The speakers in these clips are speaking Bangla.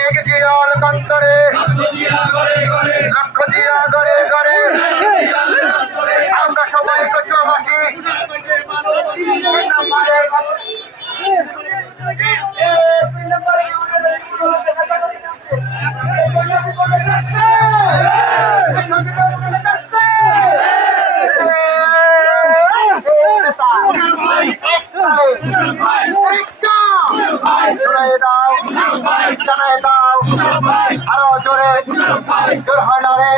এক জিয়ার কন্তরে লক্ষ জিয়া গড়ে গড়ে আমরা সবাই কচুয়াবাসী আরো জোরে জোর হয় না রে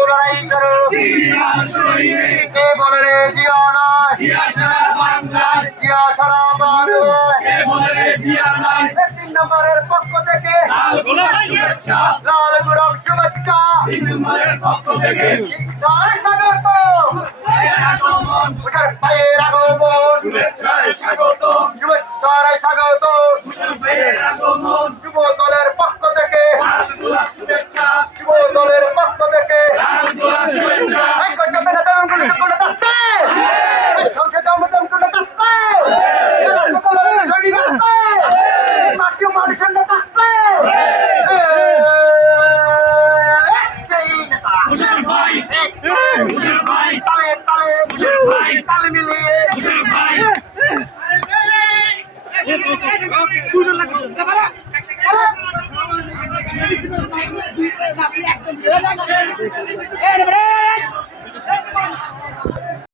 লড়াই করো কে বলে রে জিয়া নয় জিয়া সারা বাংলায় 3 নম্বরের পক্ষ থেকে লাল গোলাপ শুভেচ্ছা স্বাগত পায়ের আগমন শুভেচ্ছায় স্বাগত যুব দলের পক্ষ থেকে যুব দলের পক্ষ থেকে তালে মিলিয়ে